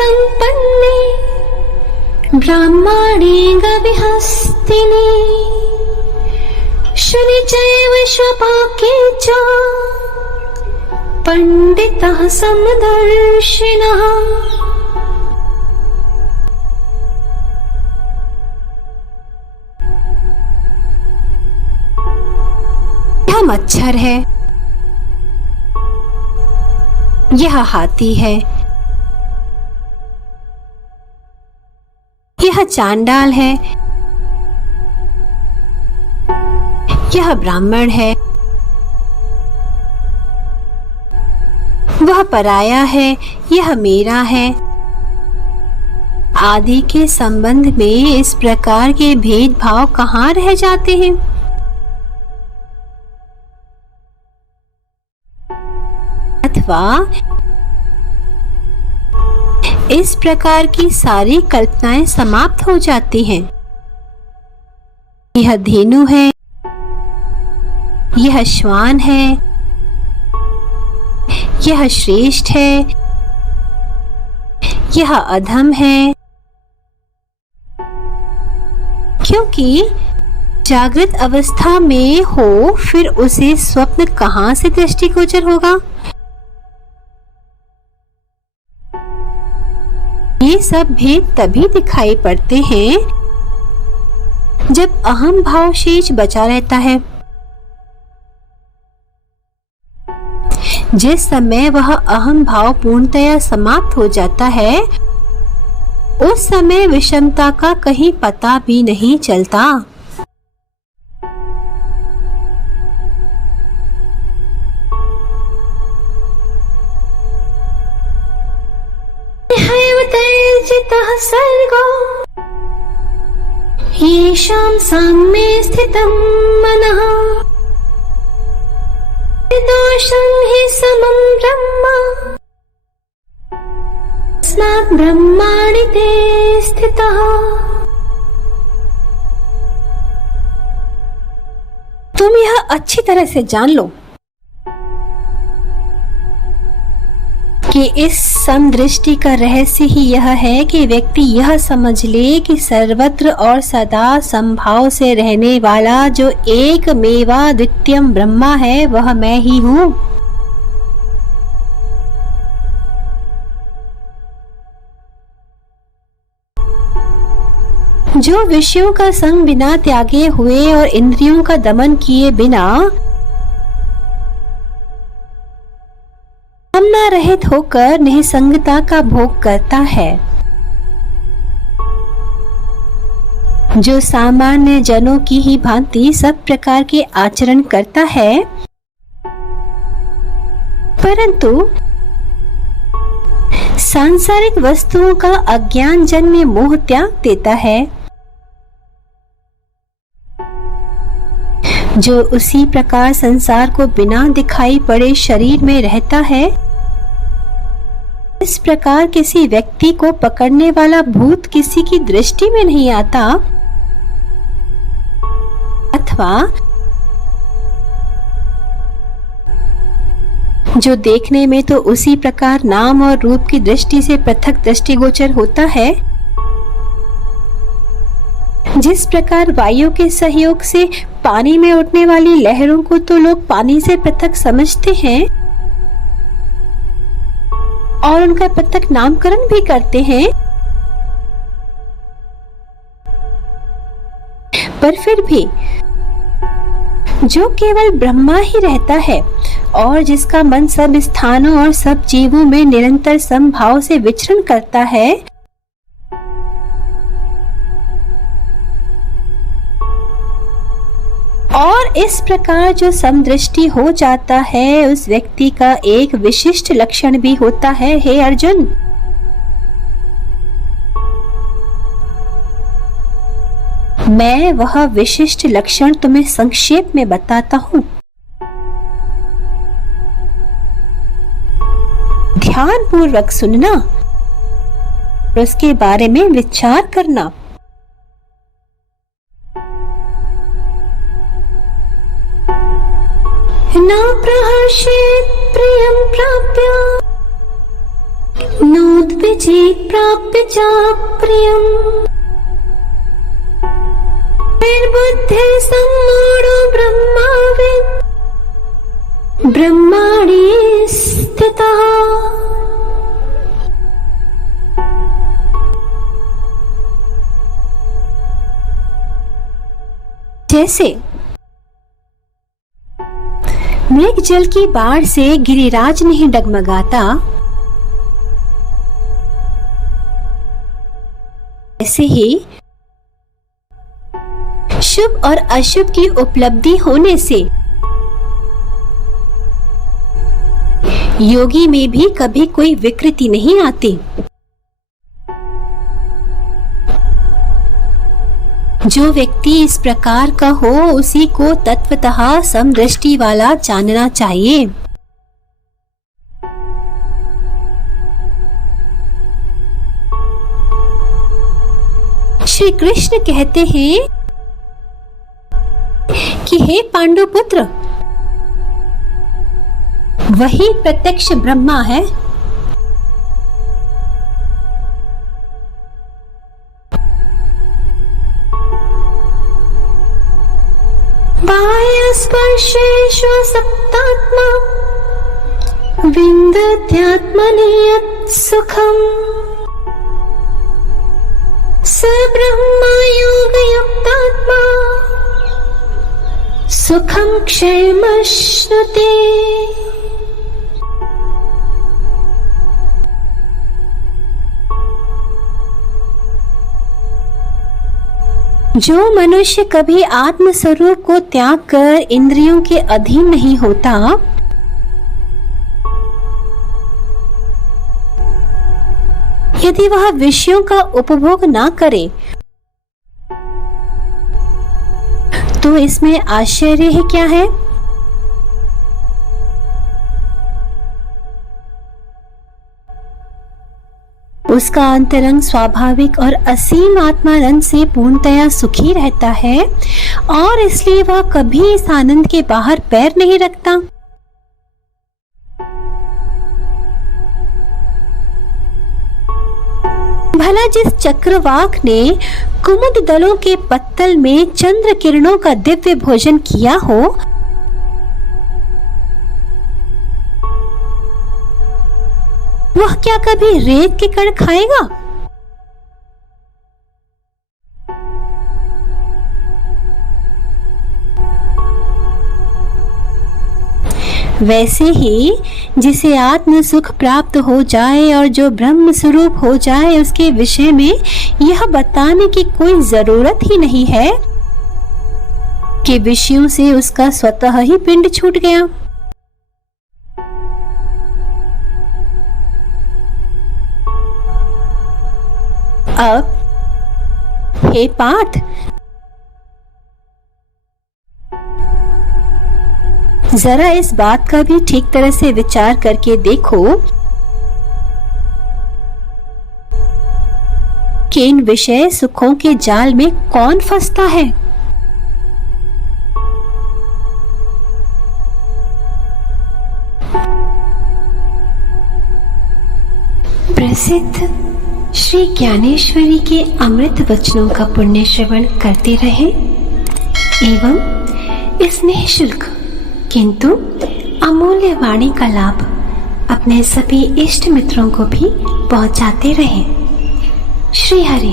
संपन्ने ब्राह्मणे गविहस्तिनि शनि चैव स्वपाके च पंडितः समदर्शिनः। यह मच्छर है, यह हाथी है, यह चांडाल है, यह ब्राह्मण है, वह पराया है, यह मेरा है आदि के संबंध में इस प्रकार के भेदभाव कहाँ रह जाते हैं। अथवा इस प्रकार की सारी कल्पनाएं समाप्त हो जाती हैं। यह धेनु है, यह श्वान है, यह श्रेष्ठ है, यह अधम है, क्योंकि जागृत अवस्था में हो फिर उसे स्वप्न कहाँ से दृष्टिगोचर होगा। ये सब भेद तभी दिखाई पड़ते हैं जब अहम भाव शेष बचा रहता है। जिस समय वह अहम भाव पूर्णतया समाप्त हो जाता है उस समय विषमता का कहीं पता भी नहीं चलता। सर्गो येषां साम्ये स्थितं मनः दोषं हि समं ब्रह्म तस्मात् ब्रह्माणि ते स्थितः। तुम यह अच्छी तरह से जान लो कि इस समदृष्टि का रहस्य ही यह है कि व्यक्ति यह समझ ले कि सर्वत्र और सदा समभाव से रहने वाला जो एक मेवा द्वितीयम ब्रह्मा है वह मैं ही हूँ। जो विषयों का संग बिना त्यागे हुए और इंद्रियों का दमन किए बिना कामना रहित होकर निसंगता का भोग करता है, जो सामान्य जनों की ही भांति सब प्रकार के आचरण करता है, परंतु सांसारिक वस्तुओं का अज्ञान जन्य मोह त्याग देता है, जो उसी प्रकार संसार को बिना दिखाई पड़े शरीर में रहता है, इस प्रकार किसी व्यक्ति को पकड़ने वाला भूत किसी की दृष्टि में नहीं आता। अथवा जो देखने में तो उसी प्रकार नाम और रूप की दृष्टि से पृथक दृष्टिगोचर होता है, जिस प्रकार वायु के सहयोग से पानी में उठने वाली लहरों को तो लोग पानी से पृथक समझते हैं और उनका पृथक नामकरण भी करते हैं, पर फिर भी जो केवल ब्रह्मा ही रहता है और जिसका मन सब स्थानों और सब जीवों में निरंतर समभाव से विचरण करता है, और इस प्रकार जो समदृष्टि हो जाता है उस व्यक्ति का एक विशिष्ट लक्षण भी होता है। हे अर्जुन, मैं वह विशिष्ट लक्षण तुम्हें संक्षेप में बताता हूँ। ध्यान पूर्वक सुनना और उसके बारे में विचार करना। न प्रहर्षेत् प्रियं प्राप्य नोद्विजेत् चेत् प्राप्य च प्रियम् निर्बुद्धिः सम्मूढो ब्रह्मविद् ब्रह्माणि स्थितः। जैसे मेघ जल की बाढ़ से गिरिराज नहीं डगमगाता, ऐसे ही शुभ और अशुभ की उपलब्धि होने से योगी में भी कभी कोई विकृति नहीं आती। जो व्यक्ति इस प्रकार का हो उसी को तत्वतः समदृष्टि वाला जानना चाहिए। श्री कृष्ण कहते हैं कि हे पांडु पुत्र, वही प्रत्यक्ष ब्रह्मा है। बाह्यस्पर्शेषु सक्तात्मा विन्दत्यात्मनि यत् सुखम् स ब्रह्म योगयुक्तात्मा सुखं क्षयमश्नुते। जो मनुष्य कभी आत्म स्वरूप को त्याग कर इंद्रियों के अधीन नहीं होता, यदि वह विषयों का उपभोग ना करे, तो इसमें आश्चर्य ही क्या है। उसका अंतरंग स्वाभाविक और असीम आत्मानंद से पूर्णतया सुखी रहता है और इसलिए वह कभी इस आनंद के बाहर पैर नहीं रखता। भला जिस चक्रवाक ने कुमुद दलों के पत्तल में चंद्र किरणों का दिव्य भोजन किया हो, वह क्या कभी रेत के कण खाएगा? वैसे ही जिसे आत्म सुख प्राप्त हो जाए और जो ब्रह्म स्वरूप हो जाए, उसके विषय में यह बताने की कोई जरूरत ही नहीं है कि विषयों से उसका स्वतः ही पिंड छूट गया। अब हे पार्थ, जरा इस बात का भी ठीक तरह से विचार करके देखो कि इन विषय सुखों के जाल में कौन फंसता है। प्रसिद्ध श्री ज्ञानेश्वरी के अमृत वचनों का पुण्य श्रवण करते रहे एवं इस निःशुल्क किंतु अमूल्य वाणी का लाभ अपने सभी इष्ट मित्रों को भी पहुंचाते रहे। श्री हरि।